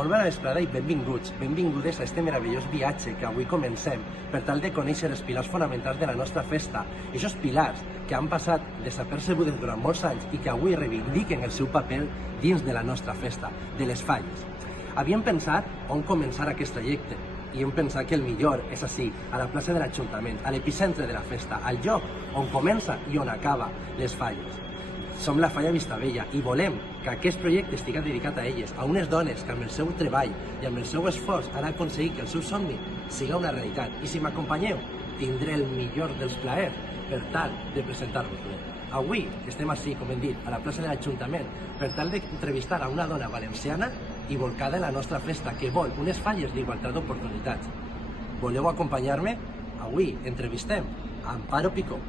Molt bona vesprada i benvinguts, benvingudes a este meravellós viatge que avui comencem per tal de conèixer els pilars fonamentals de la nostra festa. Aquests pilars que han passat desapercebuts durant molts anys i que avui reivindiquen el seu paper dins de la nostra festa, de les falles. Havíem pensat on començar aquest trajecte i hem pensat que el millor és així, a la plaça de l'Ajuntament, a l'epicentre de la festa, al lloc on comença i on acaba les falles. Som la Falla Vistabella i volem que aquest projecte estigui dedicat a elles, a unes dones que amb el seu treball i amb el seu esforç han aconseguit que el seu somni sigui una realitat. I si m'acompanyeu, tindré el millor dels plaers per tal de presentar-vos-lo. Avui estem així, com hem dit, a la plaça de l'Ajuntament per tal d'entrevistar a una dona valenciana i volcada en la nostra festa que vol unes falles d'igualtat d'oportunitats. Voleu acompanyar-me? Avui entrevistem a Amparo Picó.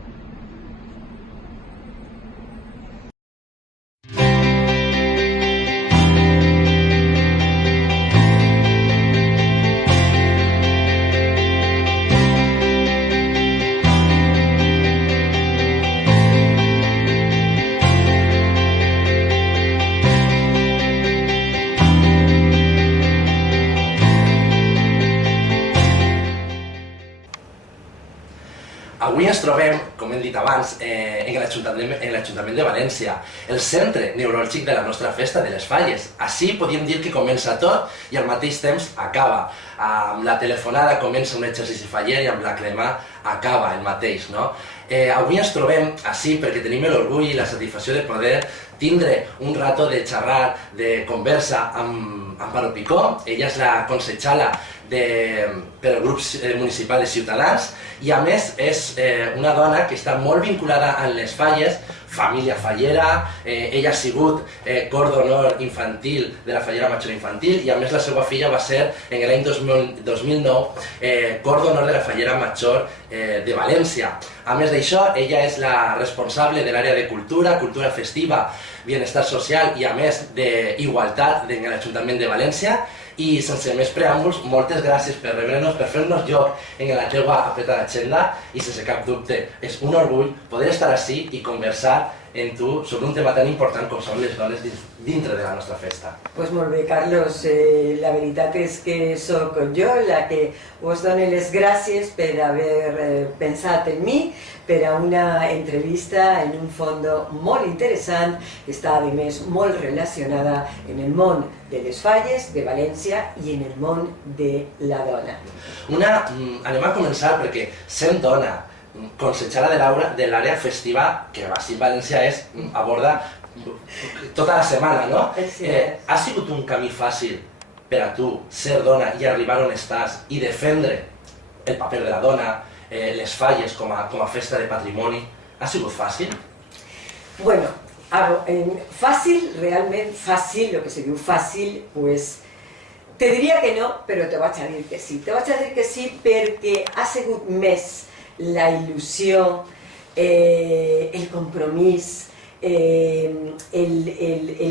Avui ens trobem, com hem dit abans, en l'Ajuntament de València, el centre neuràlgic de la nostra festa de les Falles. Així podríem dir que comença tot i al mateix temps acaba. Amb la telefonada comença un exercici faller i amb la crema acaba el mateix, no? Avui ens trobem així perquè tenim l'orgull i la satisfacció de poder tindre un rato de xerrar, de conversa amb Amparo Picó. Ella és la consellera pel grup municipal de Ciutadans i a més és una dona que està molt vinculada amb les falles, família fallera, ella ha sigut cor d'honor infantil de la Fallera Major Infantil i a més la seva filla va ser en l'any 2009 cor d'honor de la Fallera Major de València. A més d'això, ella és la responsable de l'àrea de cultura, cultura festiva, bienestar social i a més d'igualtat en l'Ajuntament de València. I sense més preàmbuls, moltes gràcies per rebre'ns, per fer-nos lloc en la teva apretada agenda i sense cap dubte, és un orgull poder estar així i conversar amb tu sobre un tema tan important com són les dones dintre de la nostra festa. Pues molt bé, Carlos, la veritat és que sóc jo la que us dono les gràcies per haver pensat en mi per a una entrevista en un fondo molt interessant que està, a més, molt relacionada en el món de les falles de València i en el món de la dona. Anem a començar perquè sent dona, consellera de l'àrea festiva, que així en València aborda tota la setmana, no? Ha sigut un camí fàcil per a tu ser dona i arribar on estàs i defendre el paper de la dona, les falles com a festa de patrimoni? Ha sigut fàcil? Bueno, fàcil, realment fàcil, el que se diu fàcil, pues te diria que no, però te vaig a dir que sí. Te vaig a dir que sí perquè ha sigut més la il·lusió, el compromís,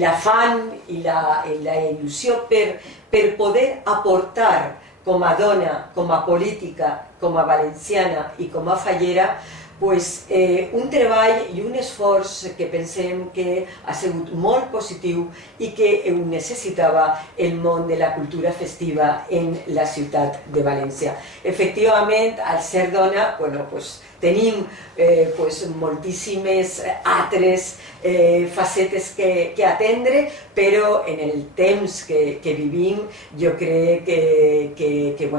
l'afany i la il·lusió per poder aportar com a dona, com a política, com a valenciana i com a fallera, un treball i un esforç que pensem que ha sigut molt positiu i que ho necessitava el món de la cultura festiva en la ciutat de València. Efectivament, al ser dona, tenim moltíssimes altres facetes que atendre, però en el temps que vivim jo crec que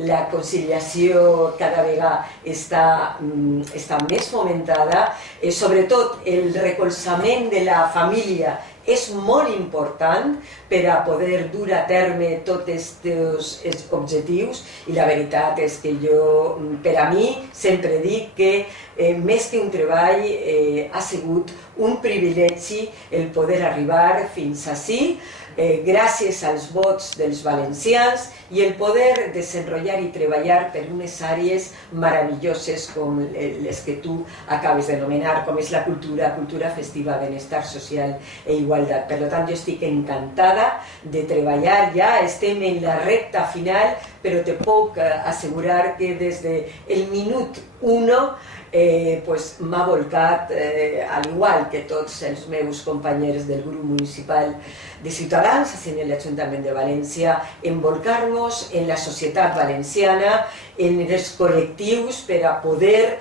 la conciliació cada vegada està més fomentada, sobretot el recolzament de la família és molt important per a poder dur a terme tots els objectius i la veritat és que jo, per a mi, sempre dic que més que un treball ha sigut un privilegi el poder arribar fins ací gràcies als vots dels valencians i el poder desenrotllar i treballar per unes àrees meravelloses com les que tu acabes d'anomenar, com és la cultura festiva, benestar social i igualtat. Per tant, jo estic encantada de treballar ja, estem en la recta final, però te puc assegurar que des del minut 1 pues m'ha volcat, al igual que tots els meus companys del grup municipal de Ciutadans, així en l'Ajuntament de València, en volcar-nos en la societat valenciana, en els col·lectius per a poder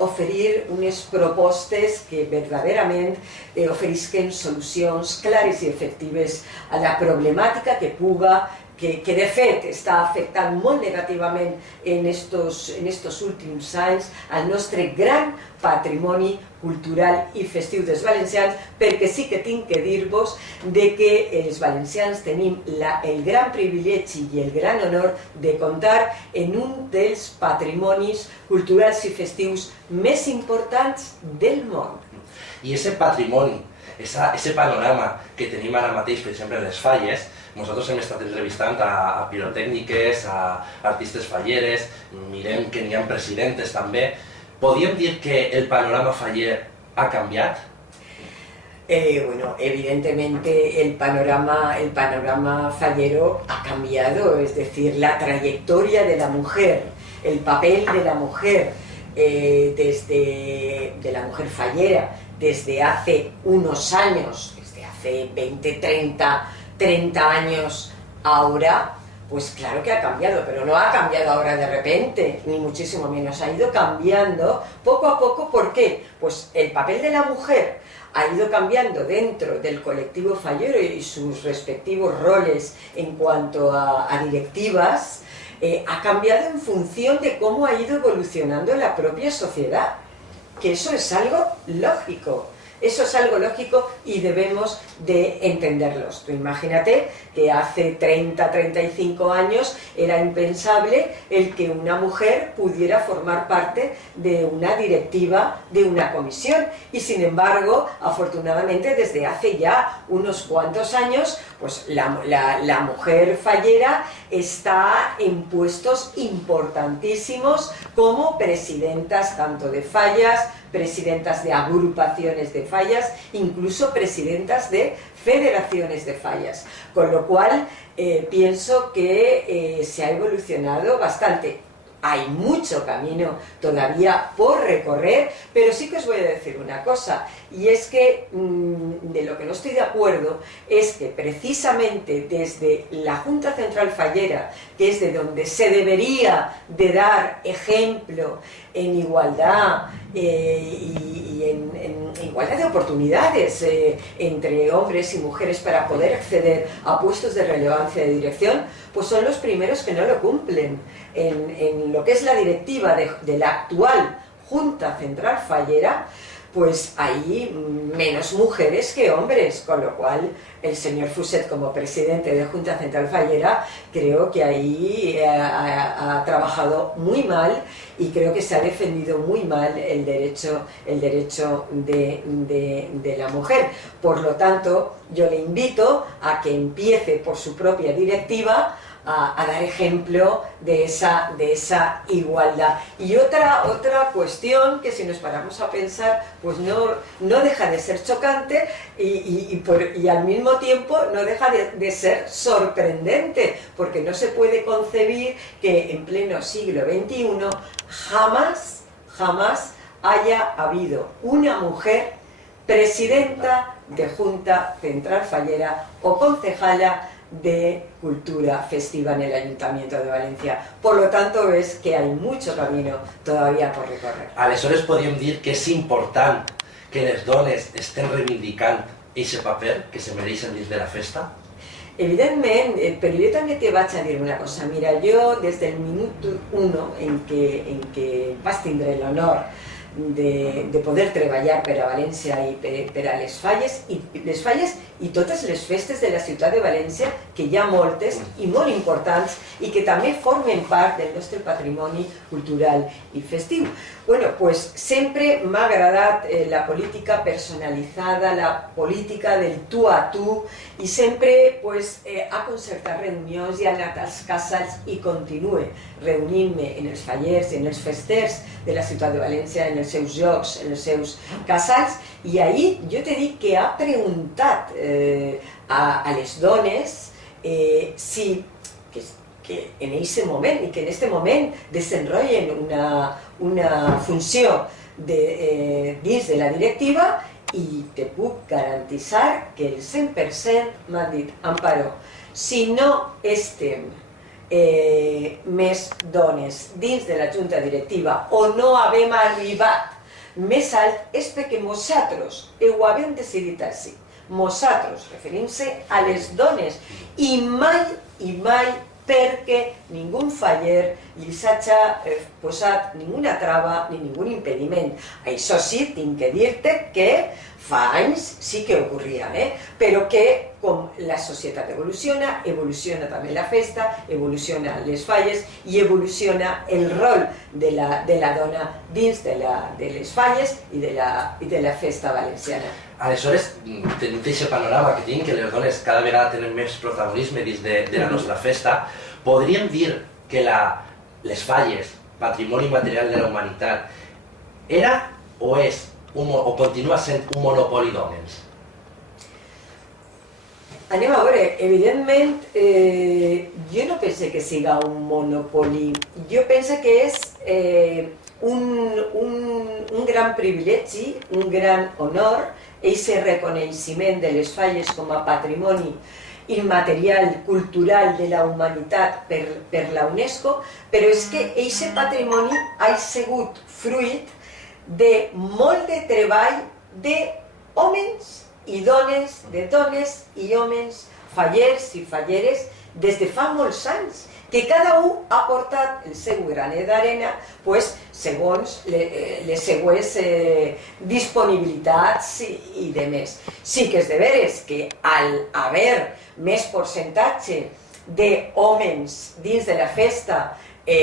oferir unes propostes que verdaderament oferisquen solucions clares i efectives a la problemàtica que puga, que de fet està afectant molt negativament en estos últims anys al nostre gran patrimoni cultural i festiu dels valencians, perquè sí que tinc que dir-vos de que els valencians tenim el gran privilegi i el gran honor de comptar en un dels patrimonis culturals i festius més importants del món. I ese patrimoni, ese panorama que tenim ara mateix, per exemple, a les Falles, nosaltres hem estat entrevistant a pirotècniques, a artistes falleres, mirem que n'hi ha presidentes també. ¿Podríem dir que el panorama faller ha cambiat? Bueno, evidentemente el panorama fallero ha cambiado, es decir, la trayectoria de la mujer, el papel de la mujer, de la mujer fallera, desde hace unos años, desde hace 20, 30 años ahora, pues claro que ha cambiado, pero no ha cambiado ahora de repente, ni muchísimo menos, ha ido cambiando poco a poco. ¿Por qué? Pues el papel de la mujer ha ido cambiando dentro del colectivo fallero y sus respectivos roles en cuanto a directivas, ha cambiado en función de cómo ha ido evolucionando la propia sociedad, que eso es algo lógico. Eso es algo lógico y debemos de entenderlo. Tú imagínate que hace 30, 35 años era impensable el que una mujer pudiera formar parte de una directiva de una comisión y sin embargo, afortunadamente desde hace ya unos cuantos años, pues la mujer fallera está en puestos importantísimos como presidentas tanto de fallas, presidentas de agrupaciones de fallas, incluso presidentas de federaciones de fallas, con lo cual pienso que se ha evolucionado bastante. Hay mucho camino todavía por recorrer, pero sí que os voy a decir una cosa, y es que de lo que no estoy de acuerdo es que precisamente desde la Junta Central Fallera, que es de donde se debería de dar ejemplo en igualdad y en igualdad de oportunidades entre hombres y mujeres para poder acceder a puestos de relevancia de dirección, pues son los primeros que no lo cumplen. En lo que es la directiva de la actual Junta Central Fallera, pues hay menos mujeres que hombres, con lo cual el señor Fuset, como presidente de Junta Central Fallera, creo que ahí ha trabajado muy mal y creo que se ha defendido muy mal el derecho de la mujer. Por lo tanto, yo le invito a que empiece por su propia directiva a dar ejemplo de esa igualdad. Y otra cuestión que si nos paramos a pensar, pues no deja de ser chocante y al mismo tiempo no deja de ser sorprendente, porque no se puede concebir que en pleno siglo XXI jamás haya habido una mujer presidenta de Junta Central Fallera o concejala de cultura festiva en el Ayuntamiento de Valencia. Por lo tanto, ves que hay mucho camino todavía por recorrer. Aleshores podríem dir que és important que les dones estem reivindicant aquest paper que se mereixen dins de la festa? Evidentment, però jo també te vaig a dir una cosa. Mira, jo des del minut 1 en que vas tindre l'honor de poder treballar per a València i per a les falles i totes les festes de la ciutat de València, que hi ha moltes i molt importants i que també formen part del nostre patrimoni cultural i festiu. Bueno, pues sempre m'ha agradat la política personalitzada, la política del tu a tu, i sempre pues, ha concertat reunions i ha anat als casals i continue reunint-me en els fallers i en els festers de la ciutat de València, en els seus llocs, en els seus casals, i ahir jo t'he dit que ha preguntat a les dones si que en aquest moment i que en aquest moment desenvolupen una funció dins de la directiva, i te puc garantitzar que el 100% m'han dit: Amparo, si no estem més dones dins de la junta directiva o no havem arribat més alt, és perquè nosaltres ho havem decidit així. Nosaltres, referint-se a les dones, i mai perquè ningú faller li s'ha posat ninguna trava ni ningú impediment. Això sí, tinc que dir-te que fa anys sí que ocorria, però que com la societat evoluciona, evoluciona també la festa, evoluciona les falles i evoluciona el rol de la dona dins de les falles i de la festa valenciana. Aleshores, tenint aquest panorama que tinc, que les dones cada vegada tenen més protagonisme dins de la nostra festa, podríem dir que les falles, patrimoni material de la humanitat, era o és o continua sent un monopoli d'homes? Anem a veure, evidentment, jo no penso que siga un monopoli. Jo penso que és un gran privilegi, un gran honor, aquest reconeixement de les falles com a patrimoni immaterial, cultural de la humanitat per la UNESCO, però és que aquest patrimoni ha sigut fruit de molt de treball d'homes i dones, de dones i homes, fallers i falleres, des de fa molts anys, que cada un ha portat el seu granet d'arena segons les seues disponibilitats i demés. Sí que és de veres que al haver més percentatge d'homes dins de la festa que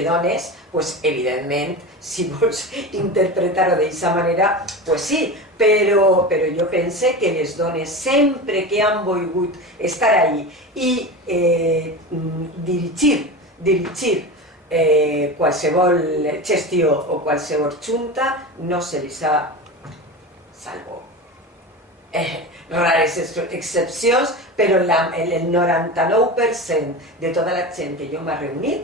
dones, evidentment, si vols interpretar-ho d'aquesta manera, sí, però jo penso que les dones sempre que han volgut estar ahí i dirigir qualsevol gestió o qualsevol junta, no se les ha salvo rares excepcions, però el 99% de tota la gent que jo m'he reunit,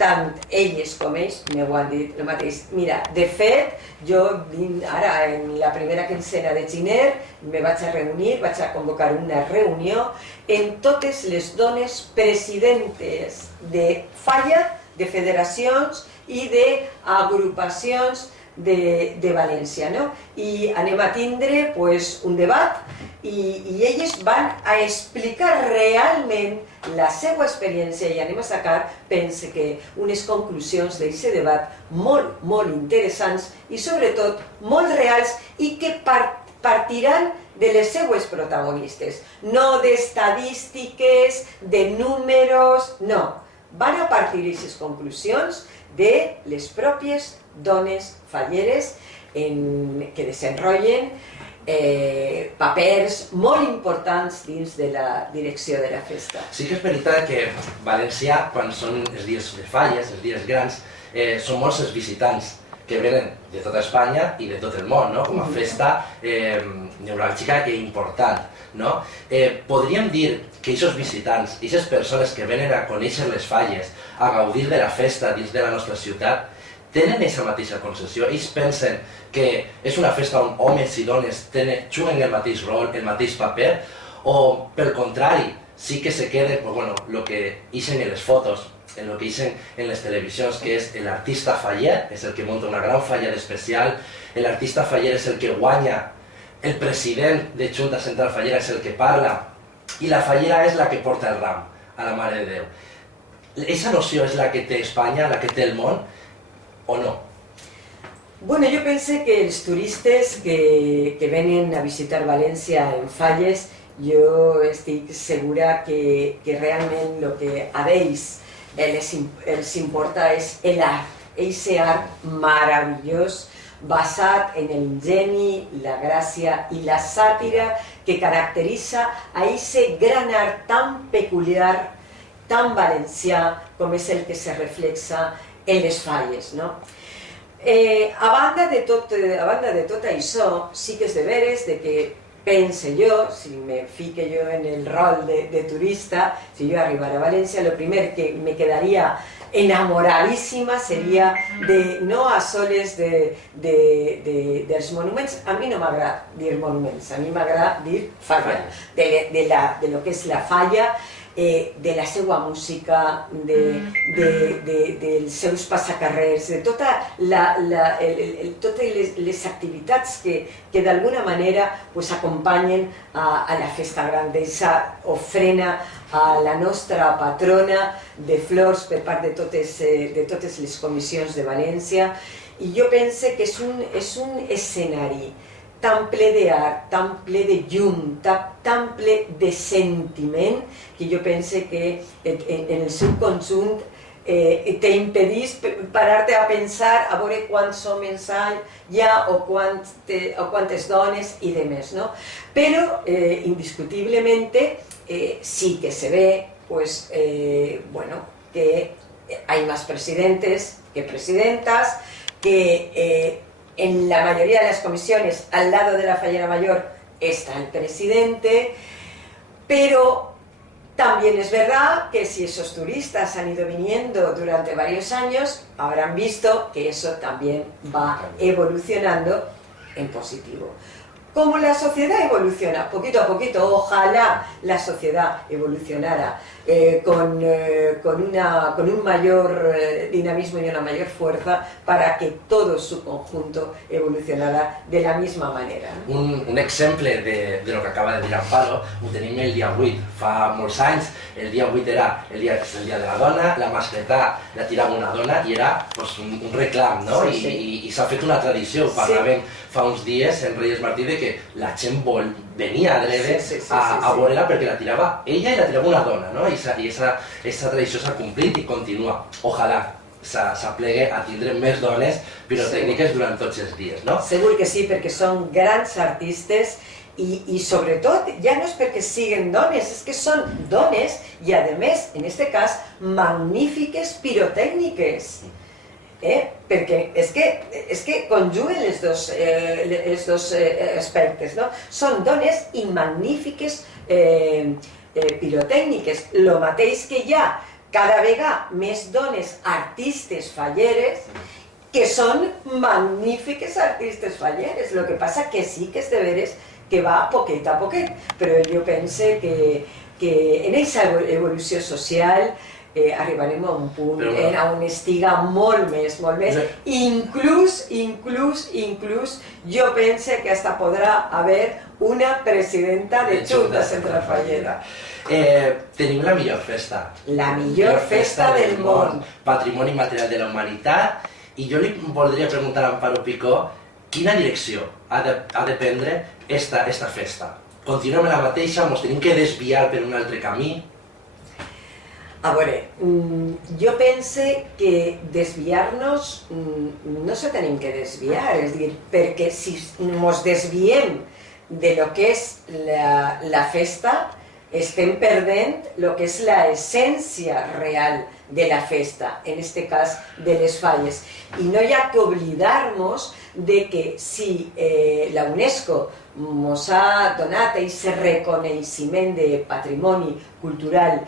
tant elles com ells m'ho han dit el mateix. Mira, de fet, jo ara en la primera quincena de gener me vaig a reunir, vaig a convocar una reunió amb totes les dones presidentes de falla, de federacions i d'agrupacions de València, no? I anem a tindre un debat i elles van a explicar realment la seva experiència i anem a sacar, pense que, unes conclusions d'aquest debat molt, molt interessants i sobretot molt reals i que partiran de les seues protagonistes, no d'estadístiques, de números, no. Van a partir d'aquestes conclusions de les pròpies dones falleres que desenrotllen papers molt importants dins de la direcció de la festa. Sí que és veritat que València, quan són els dies de falles, els dies grans, són molts els visitants que venen de tota Espanya i de tot el món, com a festa neuràlgica i important. Podríem dir que aquests visitants, aquestes persones que venen a conèixer les falles, a gaudir de la festa dins de la nostra ciutat, tenen aquesta mateixa concepció. Ells pensen que és una festa on homes i dones juguen el mateix rol, el mateix paper, o pel contrari, sí que se queden el que ixen en les fotos, en el que ixen en les televisions, que és l'artista faller, és el que munta una gran falla d'especial, l'artista faller és el que guanya, el president de Junta Central Fallera és el que parla, i la fallera és la que porta el ram a la Mare de Déu. Aquesta noció és la que té Espanya, la que té el món, o no? Bueno, jo penso que els turistes que venen a visitar València en falles, jo estic segura que realment el que a ells els importa és l'art, aquest art meravellós basat en el geni, la gràcia i la sàtira que caracteritza a aquest gran art tan peculiar, tan valencià com és el que se reflexa en les falles. A banda de tot això, sí que és de veres que pense jo, si me fique jo en el rol de turista, si jo arribara a València, el primer que me quedaria enamoradíssima seria de, no a soles dels monuments. A mi no m'agrada dir monuments, a mi m'agrada dir falla, de lo que és la falla, de la seva música, dels seus passacarrers, de totes les activitats que d'alguna manera acompanyen a la festa gran, d'aquesta ofrena a la nostra patrona de flors per part de totes les comissions de València. I jo penso que és un escenari tan ple d'art, tan ple de llum, tan ple de sentiment, que jo penso que en el seu conjunt t'impedís parar-te a pensar a veure quants homes hi ha o quantes dones i demés, no? Però, indiscutiblement, sí que se ve que hay más presidentes que presidentas, que en la mayoría de las comisiones al lado de la fallera mayor está el presidente, pero también es verdad que si esos turistas han ido viniendo durante varios años, habrán visto que eso también va evolucionando en positivo. Como la sociedad evoluciona, poquito a poquito, ojalá la sociedad evolucionara con un mayor dinamismo y una mayor fuerza para que todo su conjunto evolucionara de la misma manera. Un exemple de lo que acaba de dir Amparo ho tenim el dia 8, fa molts anys. El dia 8 era el dia de la dona, la mascletà la tirava una dona i era un reclam, no? I s'ha fet una tradició, ho parlàvem fa uns dies en Reyes Martí de que la gent venia adrede a veure-la perquè la tirava ella i la tirava una dona, no? I aquesta tradició s'ha complit i continua. Ojalà s'aplegue a tindre més dones pirotècniques durant tots els dies, no? Segur que sí, perquè són grans artistes i sobretot ja no és perquè siguin dones, és que són dones i a més, en aquest cas, magnífiques pirotècniques. Perquè és que conjuguen els dos aspectes, no? Són dones i magnífiques pirotècniques. El mateix que hi ha cada vegada més dones artistes falleres que són magnífiques artistes falleres. El que passa que sí que és de veres que va poquet a poquet, però jo pense que en aquesta evolució social arribarem a un punt on estiga molt més, inclús jo pense que hasta podrà haver una presidenta de Junta Central Fallera. Tenim la millor festa. La millor festa del món. Patrimoni material de la humanitat. I jo li voldria preguntar a Amparo Picó quina direcció ha de prendre esta festa. Continuem la mateixa, ens tenim que desviar per un altre camí? A veure, jo pense que desviar-nos no se tenim que desviar, és a dir, perquè si ens desviem de lo que és la festa, estem perdent el que és l'essència real de la festa, en este cas de les falles. I no hi ha que oblidar-nos de que si la UNESCO ens ha donat aquest reconeixement de patrimoni cultural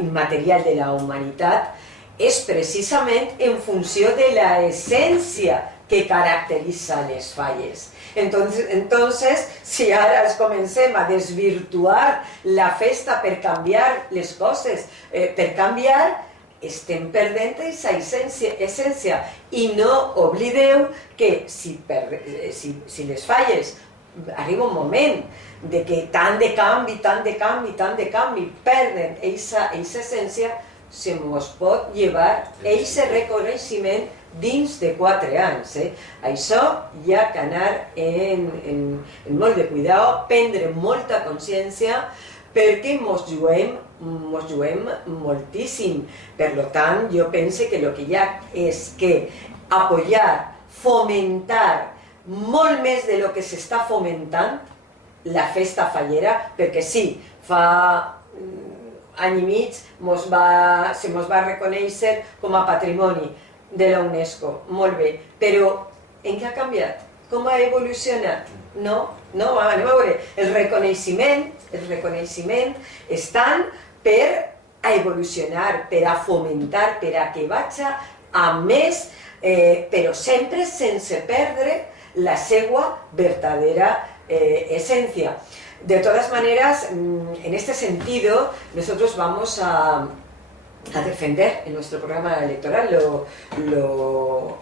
immaterial de la humanitat, és precisament en funció de l'essència que caracteritza les falles. Entonces, si ara comencem a desvirtuar la festa per canviar les coses, per canviar, estem perdent aquesta essència. I no oblideu que si les falles arriba un moment de que tant de canvi perden aquesta essència, se mos pot llevar aquest reconeixement dins de 4 anys. Això hi ha que anar en molt de cuidado, prendre molta consciència, perquè mos juguem moltíssim. Per tant, jo penso que el que hi ha és que apoyar, fomentar molt més de lo que s'està fomentant la festa fallera, perquè sí, fa any i mig se mos va reconèixer com a patrimoni de la UNESCO, molt bé, però en què ha canviat? Com ha evolucionat? No, anem a veure, el reconeixement estan per a evolucionar, per a fomentar, per a que vaja a més, però sempre sense perdre la seva verdadera esencia. De todas maneras, en este sentido, nosotros vamos a defender en nuestro programa electoral, lo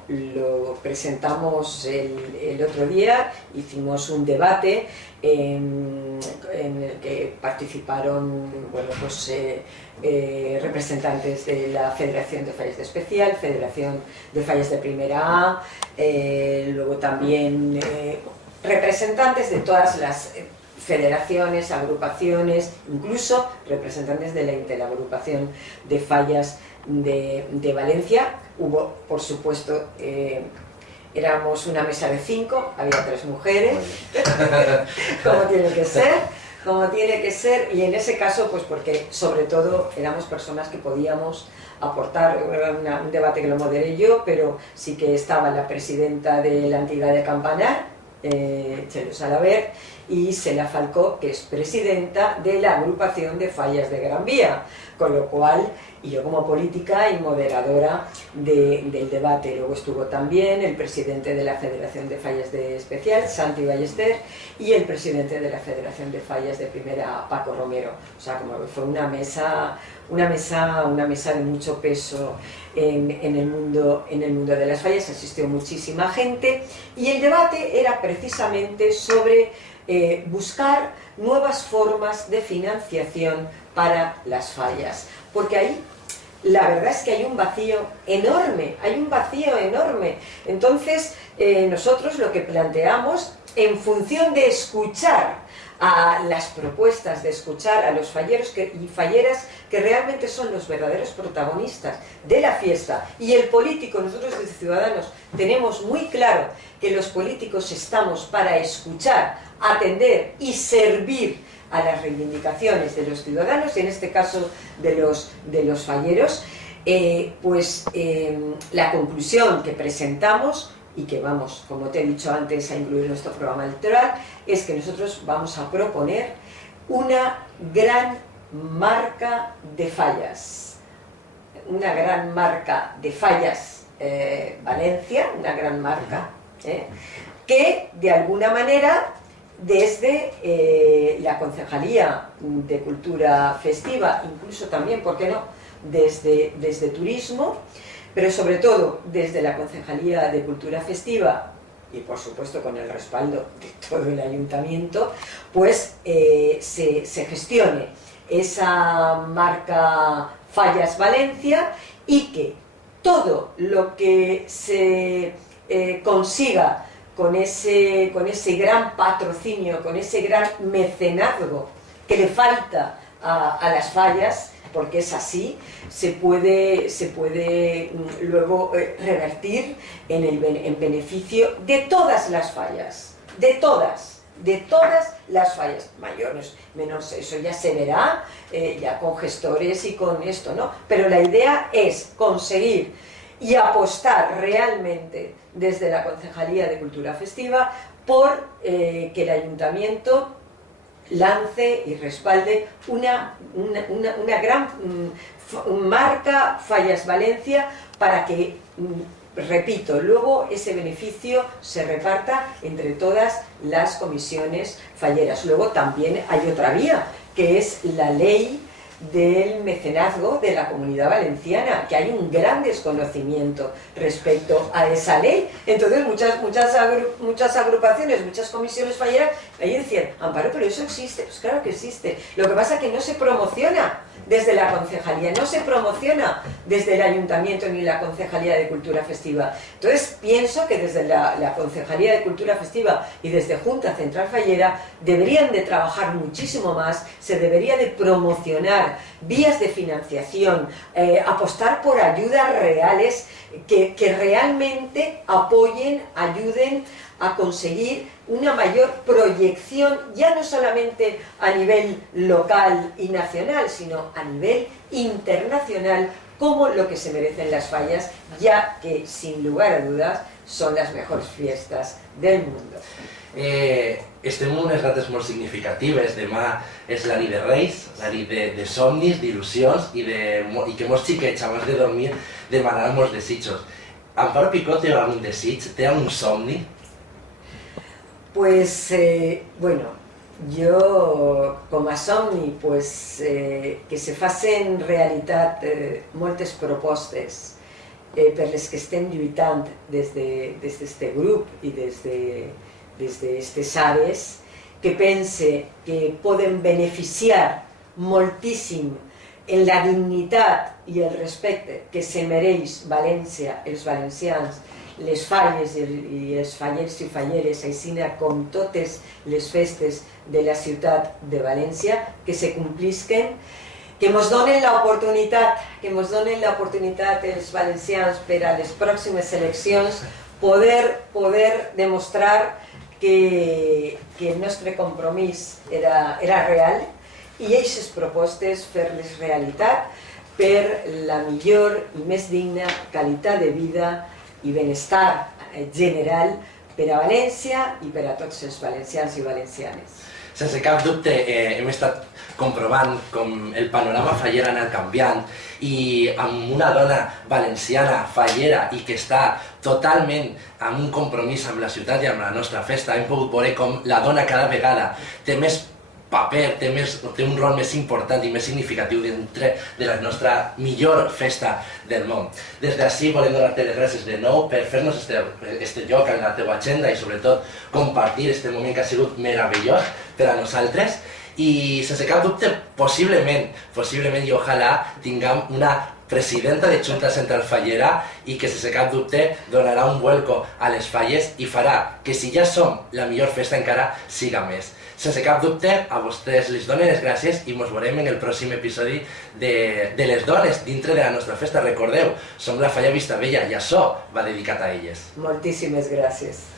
presentamos el otro día, hicimos un debate en el que participaron representantes de la Federación de Fallas de Especial, Federación de Fallas de Primera A, luego también representantes de todas las federaciones, agrupaciones, incluso representantes de la Interagrupación de Fallas de Valencia. Hubo, por supuesto, éramos una mesa de 5, había 3 mujeres, como tiene que ser, y en ese caso, pues porque sobre todo éramos personas que podíamos aportar. Era un debate que lo moderé yo, pero sí que estaba la presidenta de la entidad de Campanar, Txelo Salaver, y Sela Falcó, que es presidenta de la agrupación de Fallas de Gran Vía, con lo cual, y yo como política y moderadora del debate. Luego estuvo también el presidente de la Federación de Fallas de Especial, Santi Ballester, y el presidente de la Federación de Fallas de Primera, Paco Romero. O sea, como que fue una mesa de mucho peso en el mundo de las fallas. Asistió muchísima gente, y el debate era precisamente sobre buscar nuevas formas de financiación para las fallas, porque ahí la verdad es que hay un vacío enorme, Entonces nosotros lo que planteamos, en función de escuchar a las propuestas, de escuchar a los falleros y falleras que realmente son los verdaderos protagonistas de la fiesta, y el político, nosotros desde Ciudadanos tenemos muy claro que los políticos estamos para escuchar, atender y servir a las reivindicaciones de los ciudadanos, y en este caso de los falleros. La conclusión que presentamos, y que vamos, como te he dicho antes, a incluir en nuestro programa electoral, es que nosotros vamos a proponer una gran marca de fallas, Valencia, una gran marca, que de alguna manera desde la Concejalía de Cultura Festiva, incluso también, ¿por qué no?, desde Turismo, pero sobre todo desde la Concejalía de Cultura Festiva, y por supuesto con el respaldo de todo el Ayuntamiento, pues se gestione esa marca Fallas Valencia, y que todo lo que se consiga con ese gran patrocinio, con ese gran mecenazgo que le falta a las fallas, porque es así, se puede luego revertir en beneficio de todas las fallas, de todas las fallas, mayores, menores, eso ya se verá, ya con gestores y con esto, ¿no? Pero la idea es conseguir y apostar realmente desde la Concejalía de Cultura Festiva por que el Ayuntamiento lance y respalde una gran marca Fallas Valencia, para que, repito, luego ese beneficio se reparta entre todas las comisiones falleras. Luego también hay otra vía, que es la ley del mecenazgo de la Comunidad Valenciana, que hay un gran desconocimiento respecto a esa ley. Entonces muchas agrupaciones, muchas comisiones falleras ahí decían: Amparo, pero eso existe. Pues claro que existe, lo que pasa es que no se promociona desde la Concejalía, no se promociona desde el Ayuntamiento ni la Concejalía de Cultura Festiva. Entonces pienso que desde la Concejalía de Cultura Festiva y desde Junta Central Fallera deberían de trabajar muchísimo más, se debería de promocionar vías de financiación, apostar por ayudas reales que realmente apoyen, ayuden a conseguir una mayor proyección, ya no solamente a nivel local y nacional, sino a nivel internacional, como lo que se merecen las fallas, ya que sin lugar a dudas son las mejores fiestas del mundo. Estem en unes dates molt significatives. Demà és la nit de Reis, la nit de somnis, d'il·lusions i que molts xiquets, abans de dormir, demanaran molts desitjos. Amparo Picó té algun desig? Té algun somni? Pues, bueno, jo, com a somni, pues, que se facin realitat moltes propostes per les que estem lluitant des d'aquest grup i des d'aquestes àrees, que pense que poden beneficiar moltíssim en la dignitat i el respecte que se mereix València, els valencians, les falles i els fallers i falleres, així com totes les festes de la ciutat de València, que se complisquen, que ens donen l'oportunitat els valencians per a les pròximes eleccions poder demostrar que el nostre compromís era real i aquestes propostes fer-les realitat per la millor i més digna qualitat de vida i benestar general per a València i per a tots els valencians i valencianes. Sense cap dubte hem estat comprovant com el panorama faller ha anat canviant i amb una dona valenciana fallera i que està totalment amb un compromís amb la ciutat i amb la nostra festa, hem pogut veure com la dona cada vegada té més paper, té un rol més important i més significatiu dintre de la nostra millor festa del món. Des d'ací volem donar-te les gràcies de nou per fer-nos este lloc en la teva agenda i sobretot compartir este moment que ha sigut meravellós per a nosaltres i sense cap dubte, possiblement i ojalà tinguem una presidenta de Junta Central Fallera i que sense cap dubte donarà un vuelco a les falles i farà que si ja som la millor festa encara siga més. Sense cap dubte, a vostès les donen les gràcies i ens veurem en el pròxim episodi de les dones dintre de la nostra festa. Recordeu, som la Falla Vistabella i això va dedicat a elles. Moltíssimes gràcies.